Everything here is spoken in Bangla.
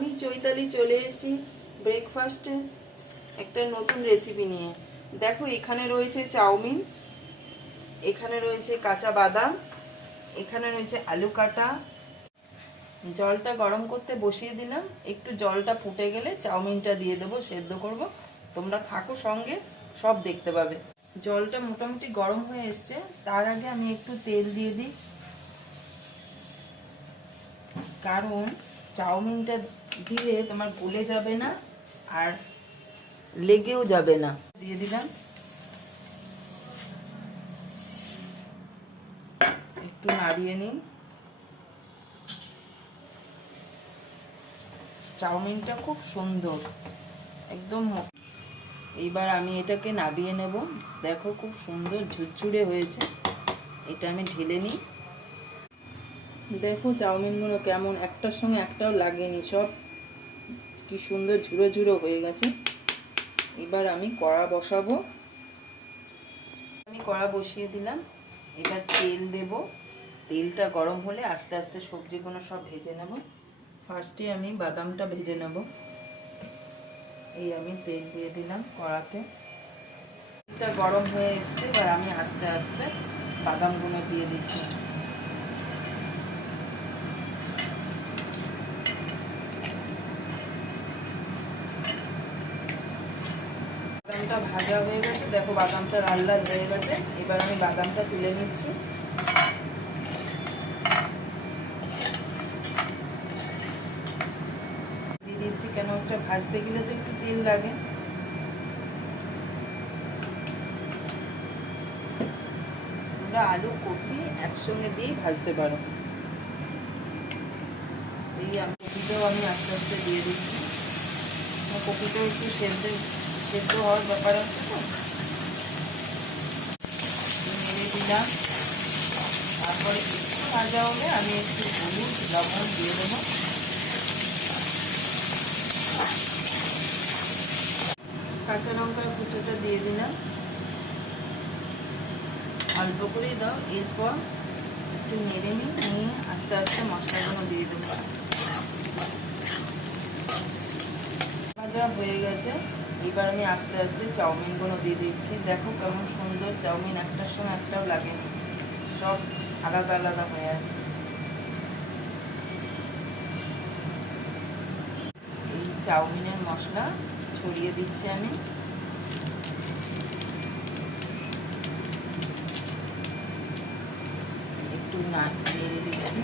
আমি চৈতালি চলে এসেছি ব্রেকফাস্টে একটা নতুন রেসিপি নিয়ে। দেখো এখানে রয়েছে চাউমিন, এখানে রয়েছে কাঁচা বাদাম, এখানে রয়েছে আলু কাটা। জলটা গরম করতে বসিয়ে দিলাম, একটু জলটা ফুটে গেলে চাউমিনটা দিয়ে দেবো, সেদ্ধ করব। তোমরা থাকো সঙ্গে, সব দেখতে পাবে। জলটা মোটামুটি গরম হয়ে এসছে, তার আগে আমি একটু তেল দিয়ে দিই, কারণ চাউমিনটা দিলে তোমার গলে যাবে না আর লেগেও যাবে না। দিয়ে দিলাম, একটু নাড়িয়ে নিই। চাউমিনটা খুব সুন্দর, একদম। এইবার আমি এটাকে নাবিয়ে নেব। দেখো খুব সুন্দর ঝুরঝুরে হয়েছে, এটা আমি ঢেলে নিই। দেখো চাউমিনগুলো কেমন একটার সঙ্গে একটাও লাগেনি, সব কি সুন্দর ঝুরো ঝুরো হয়ে গেছে। এবার আমি কড়া বসাবো। আমি কড়া বসিয়ে দিলাম, এবার তেল দেব। তেলটা গরম হলে আস্তে আস্তে সবজিগুলো সব ভেজে নেব। ফার্স্টে আমি বাদামটা ভেজে নেব। এই আমি তেল দিয়ে দিলাম কড়াতে, তেলটা গরম হয়ে এসছে। এবার আমি আস্তে আস্তে বাদামগুলো দিয়ে দিচ্ছি। বাদামটা ভাজা হয়ে গেছে, দেখো বাদামটা লাল লাল হয়ে গেছে। এবার আমি বাদামটা তুলে নিচ্ছি। দিয়ে দিচ্ছি, কেন একটা ভাজতে গেলে তো একটু তেল লাগে। তোমরা আলু কপি একসঙ্গে দিয়ে ভাজতে পারো। এই কপিটাও আমি আস্তে আস্তে দিয়ে দিচ্ছি। কপিটাও একটু সেদ্ধ হওয়ার ব্যাপার আছে তো, নেড়ে দিলাম। তারপরে একটু ভাজা হলে আমি একটু হলুদ লবণ দিয়ে দেবো। কাঁচা লঙ্কার কুচোটা দিয়ে দিলাম, অল্প করেই দাও। এরপর একটু নেড়ে নিয়ে আস্তে আস্তে মশলাগুলো দিয়ে দেবো। ভাজা হয়ে গেছে, এবার আমি আস্তে আস্তে চাউমিনগুলো দিয়ে দিচ্ছি। দেখো কেমন সুন্দর চাউমিন, একটার সঙ্গে একটাও লাগেনি, সব আলাদা আলাদা হয়ে আছে। এই চাউমিনের মশলা ছড়িয়ে দিচ্ছি আমি। একটু নেড়ে দিচ্ছি।